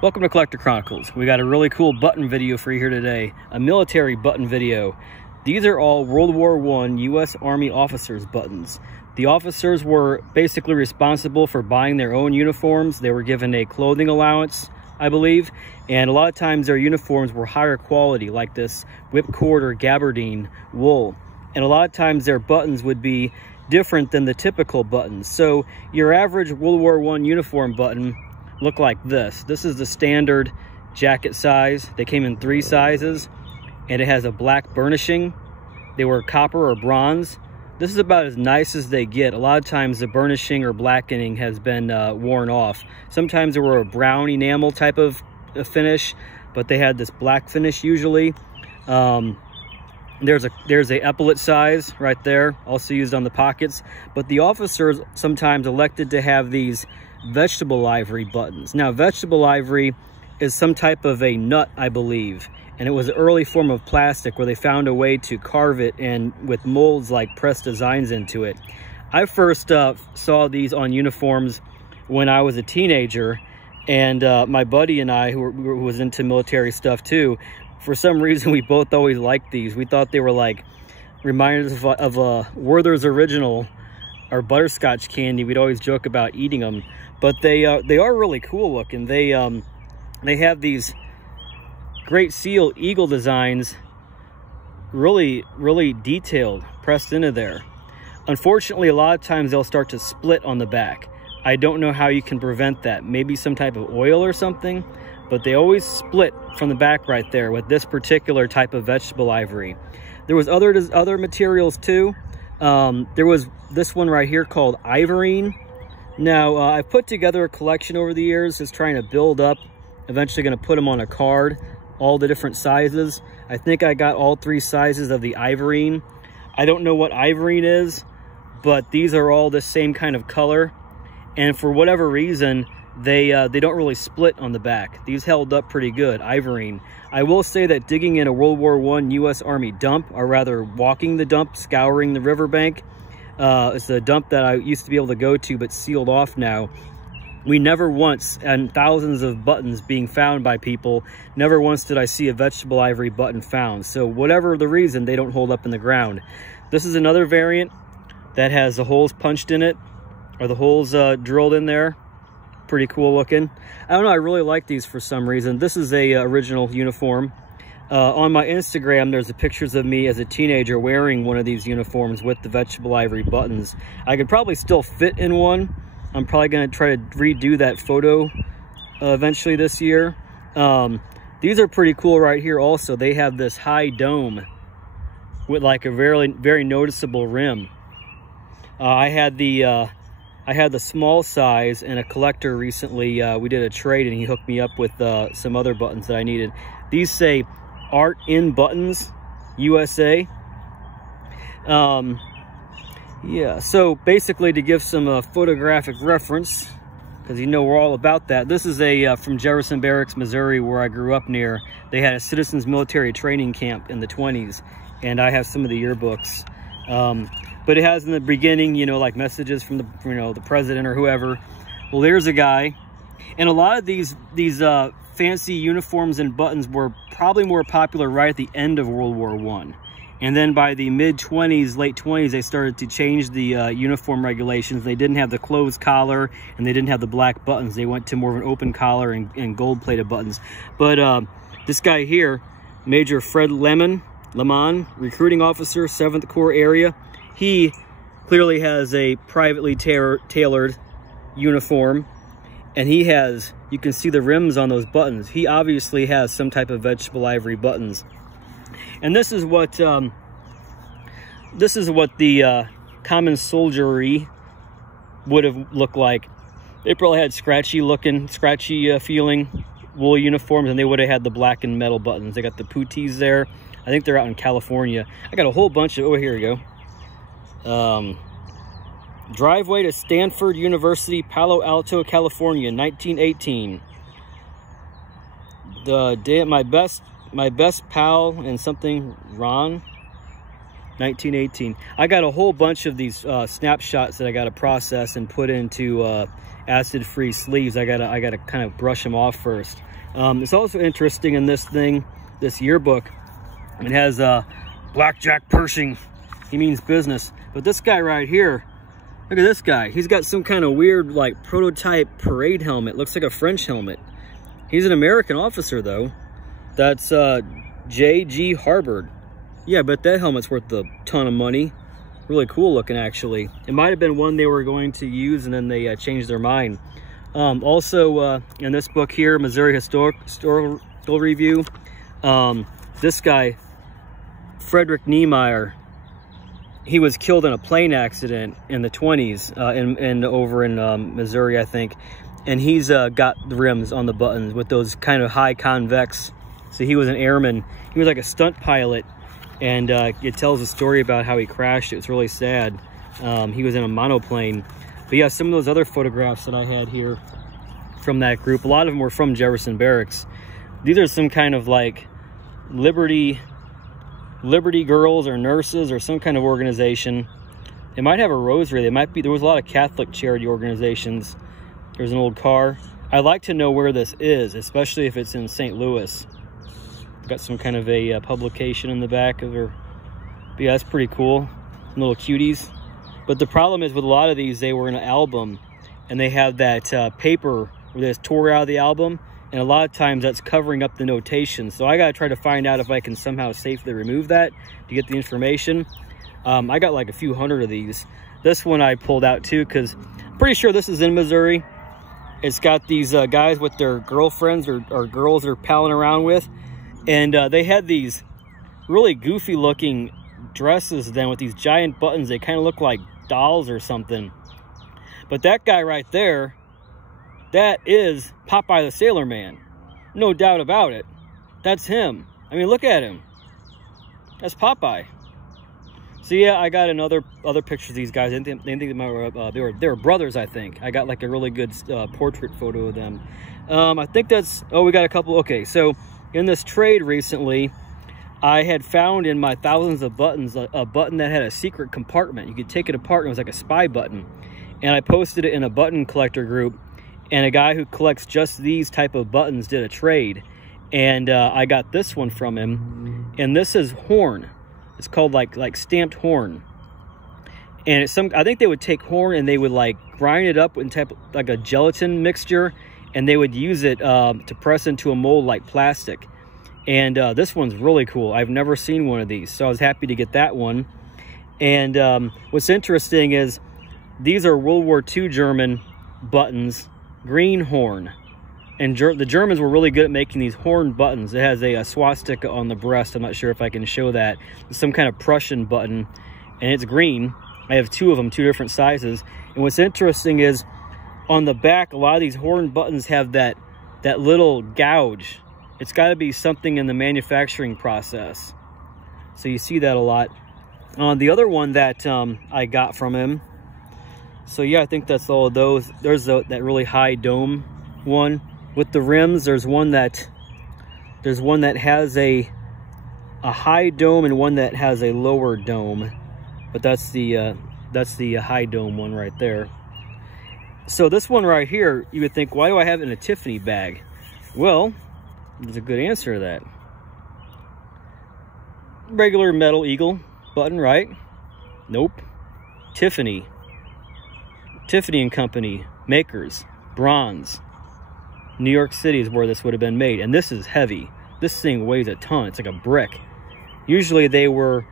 Welcome to Collector Chronicles. We got a really cool button video for you here today, a military button video. These are all World War I U.S. Army officers' buttons. The officers were basically responsible for buying their own uniforms. They were given a clothing allowance, I believe, and a lot of times their uniforms were higher quality, like this whipcord or gabardine wool. And a lot of times their buttons would be different than the typical buttons. So your average World War I uniform button look like this. This is the standard jacket size. They came in 3 sizes, and it has a black burnishing. They were copper or bronze. This is about as nice as they get. A lot of times the burnishing or blackening has been worn off. Sometimes they were a brown enamel type of finish, but they had this black finish usually. There's a epaulet size right there, also used on the pockets. But the officers sometimes elected to have these vegetable ivory buttons. Now, vegetable ivory is some type of a nut, I believe, and it was an early form of plastic where they found a way to carve it and with molds like press designs into it. I first saw these on uniforms when I was a teenager, and my buddy and I, who was into military stuff too, for some reason we both always liked these. We thought they were like reminders of a Werther's Original or butterscotch candy. We'd always joke about eating them, but they are really cool looking. They have these great seal eagle designs, really detailed, pressed into there. Unfortunately, a lot of times they'll start to split on the back. I don't know how you can prevent that. Maybe some type of oil or something, but they always split from the back right there with this particular type of vegetable ivory. There was other materials too. There was this one right here called Ivorine. Now, I've put together a collection over the years, just trying to build up, eventually going to put them on a card, all the different sizes. I think I got all 3 sizes of the Ivorine. I don't know what Ivorine is, but these are all the same kind of color. And for whatever reason, they don't really split on the back. These held up pretty good, Ivorine. I will say that digging in a World War I U.S. Army dump, or rather walking the dump, scouring the riverbank, it's a dump that I used to be able to go to but sealed off now. We never once, and thousands of buttons being found by people, never once did I see a vegetable ivory button found. So whatever the reason, they don't hold up in the ground. This is another variant that has the holes punched in it, or the holes drilled in there. Pretty cool looking. I don't know, I really like these for some reason. This is a original uniform. On my Instagram, there's pictures of me as a teenager wearing one of these uniforms with the vegetable ivory buttons. I could probably still fit in one. I'm probably going to try to redo that photo eventually this year. These are pretty cool right here also. They have this high dome with like a very noticeable rim. I had the small size, and a collector recently, we did a trade and he hooked me up with some other buttons that I needed. These say Art in Buttons USA. Yeah, so basically, to give some photographic reference, because you know we're all about that, this is from Jefferson Barracks, Missouri, where I grew up near. They had a citizens military training camp in the 20s, and I have some of the yearbooks. But it has in the beginning, you know, like messages from the president or whoever. Well, there's a guy, and a lot of these fancy uniforms and buttons were probably more popular right at the end of World War I. And then by the mid-20s, late 20s, they started to change the uniform regulations. They didn't have the closed collar, and they didn't have the black buttons. They went to more of an open collar and gold-plated buttons. But this guy here, Major Fred Lemon, recruiting officer, 7th Corps area, he clearly has a privately tailored uniform, and he has, you can see the rims on those buttons. He obviously has some type of vegetable ivory buttons. And this is what the common soldiery would have looked like. They probably had scratchy feeling wool uniforms, and they would have had the black and metal buttons. They got the puttees there. I think they're out in California. I got a whole bunch of, oh, here we go. Driveway to Stanford University, Palo Alto, California, 1918. The day my best pal and something, Ron, 1918. I got a whole bunch of these snapshots that I got to process and put into acid-free sleeves. I gotta kind of brush them off first. It's also interesting in this thing, this yearbook, it has Blackjack Pershing. He means business. But this guy right here, look at this guy. He's got some kind of weird like prototype parade helmet. Looks like a French helmet. He's an American officer though. That's J.G. Harbord. Yeah, but that helmet's worth a ton of money. Really cool looking, actually. It might have been one they were going to use and then they changed their mind. Also, in this book here, Missouri Historical Review, this guy, Frederick Niemeyer, he was killed in a plane accident in the 20s over in Missouri, I think. And he's got the rims on the buttons with those kind of high convex. So he was an airman. He was like a stunt pilot. And it tells a story about how he crashed. It's really sad. He was in a monoplane. But yeah, some of those other photographs that I had here from that group, a lot of them were from Jefferson Barracks. These are some kind of like Liberty Girls or nurses or some kind of organization. They might have a rosary. They might be. There was a lot of Catholic charity organizations. There's an old car. I'd like to know where this is, especially if it's in St. Louis. Got some kind of a publication in the back of her. But yeah, that's pretty cool. Little cuties. But the problem is with a lot of these, they were in an album and they have that paper where they just tore out of the album, and a lot of times that's covering up the notation. So I gotta try to find out if I can somehow safely remove that to get the information. I got like a few hundred of these. This one I pulled out too because I'm pretty sure this is in Missouri. It's got these guys with their girlfriends or girls they're palling around with. And they had these really goofy looking dresses then with these giant buttons. They kind of look like dolls or something. But that guy right there, that is Popeye the Sailor Man. No doubt about it. That's him. I mean, look at him. That's Popeye. So yeah, I got other pictures of these guys. I didn't think they were brothers, I think. I got like a really good portrait photo of them. I think that's, oh, we got a couple. Okay, so in this trade recently, I had found in my thousands of buttons a button that had a secret compartment. You could take it apart and it was like a spy button. And I posted it in a button collector group, and a guy who collects just these type of buttons did a trade. And I got this one from him, and this is horn. It's called like stamped horn. And it's I think they would take horn and they would like grind it up in like a gelatin mixture, and they would use it to press into a mold like plastic. And this one's really cool. I've never seen one of these, so I was happy to get that one. And what's interesting is these are World War II German buttons, green horn. And the Germans were really good at making these horn buttons. It has a swastika on the breast. I'm not sure if I can show that. It's some kind of Prussian button, and it's green. I have two of them, two different sizes. And what's interesting is on the back, a lot of these horn buttons have that little gouge. It's got to be something in the manufacturing process. So you see that a lot. The other one that I got from him, so yeah, I think that's all of those. There's that really high dome one with the rims. There's one that has a high dome and one that has a lower dome, but that's the high dome one right there. So this one right here, you would think, why do I have it in a Tiffany bag? Well, there's a good answer to that. Regular metal eagle button, right? Nope. Tiffany and Company makers, bronze. New York City is where this would have been made, and this is heavy. This thing weighs a ton. It's like a brick. Usually they were,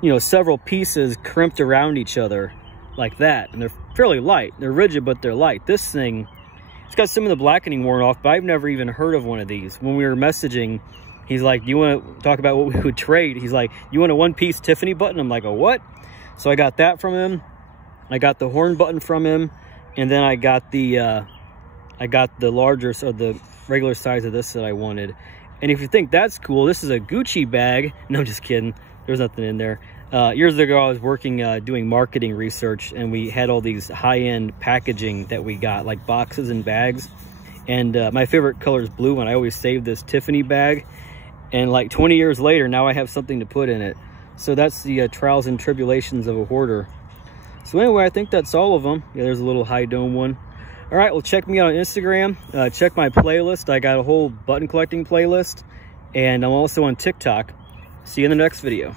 you know, several pieces crimped around each other like that, and they're fairly light. They're rigid, but they're light. This thing, it's got some of the blackening worn off, but I've never even heard of one of these. When we were messaging, he's like, do you want to talk about what we would trade? He's like, you want a one-piece Tiffany button? I'm like, a what? So I got that from him. I got the horn button from him, and then I got the larger, so the regular size of this that I wanted. And if you think that's cool, this is a Gucci bag. No, just kidding. There's nothing in there. Years ago, I was working doing marketing research, and we had all these high-end packaging that we got, like boxes and bags. And my favorite color is blue, and I always save this Tiffany bag. And like 20 years later, now I have something to put in it. So that's the trials and tribulations of a hoarder. So anyway, I think that's all of them. Yeah, there's a little high dome one. All right, well, check me out on Instagram. Check my playlist. I got a whole button collecting playlist, and I'm also on TikTok. See you in the next video.